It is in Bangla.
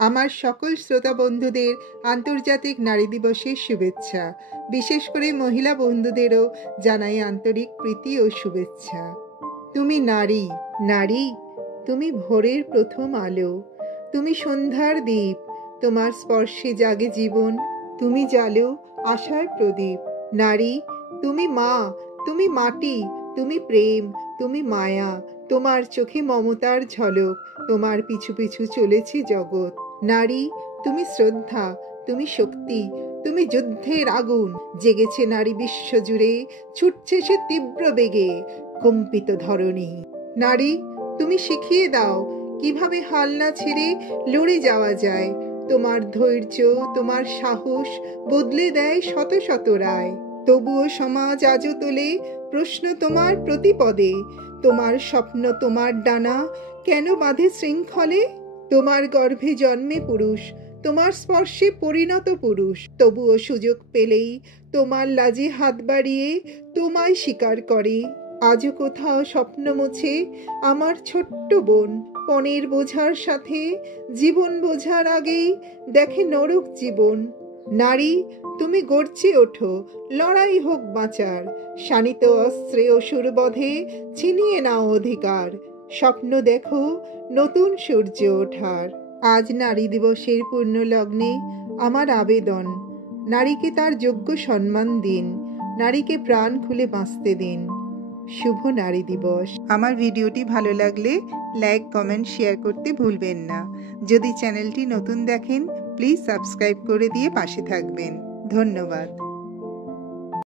আমার সকল শ্রোতা বন্ধুদের আন্তর্জাতিক নারী দিবসের শুভেচ্ছা। বিশেষ করে মহিলা বন্ধুদেরও জানাই আন্তরিক প্রীতি ও শুভেচ্ছা। তুমি নারী, নারী, তুমি ভোরের প্রথম আলো, তুমি সন্ধ্যার দ্বীপ, তোমার স্পর্শে জাগে জীবন, তুমি জ্বালো আশার প্রদীপ। নারী, তুমি মা, তুমি মাটি, তুমি প্রেম, তুমি মায়া, তোমার চোখে মমতার ঝলক, তোমার পিছু পিছু চলেছে জগৎ। নারী, তুমি শ্রদ্ধা, তুমি শক্তি, তুমি যুদ্ধের আগুন, জেগেছে নারী বিশ্ব জুড়ে, ছুটছে সে তীব্র বেগে কম্পিত ধরণী। নারী, তুমি শিখিয়ে দাও কিভাবে হাল না ছেড়ে লড়ে যাওয়া যায়। তোমার ধৈর্য, তোমার সাহস বদলে দেয় শত শত রায়। তবুও সমাজ আজও তোলে প্রশ্ন তোমার প্রতিপদে, তোমার স্বপ্ন, তোমার ডানা কেন বাঁধে শৃঙ্খলে? তোমার গর্ভে জন্মে পুরুষ, তোমার স্পর্শে পরিণত পুরুষ, তবুও সুযোগ পেলেই তোমার লাজে হাত বাড়িয়ে তোমায় স্বীকার করে। আজও কোথাও স্বপ্ন মুছে আমার ছোট্ট বোন, পণের বোঝার সাথে জীবন বোঝার আগেই দেখে নরক জীবন। নারী, তুমি গর্জে ওঠো, লড়াই হোক বাঁচার, শানিত অস্ত্রে অসুর বধে ছিনিয়ে নাও অধিকার। স্বপ্ন দেখো নতুন সূর্য ওঠার। আজ নারী দিবসের পূর্ণ লগ্নে আমার আবেদন, নারীকে তার যোগ্য সম্মান দিন, নারীকে প্রাণ খুলে বাঁচতে দিন। শুভ নারী দিবস। আমার ভিডিওটি ভালো লাগলে লাইক, কমেন্ট, শেয়ার করতে ভুলবেন না। যদি চ্যানেলটি নতুন দেখেন প্লিজ সাবস্ক্রাইব করে দিয়ে পাশে থাকবেন। ধন্যবাদ।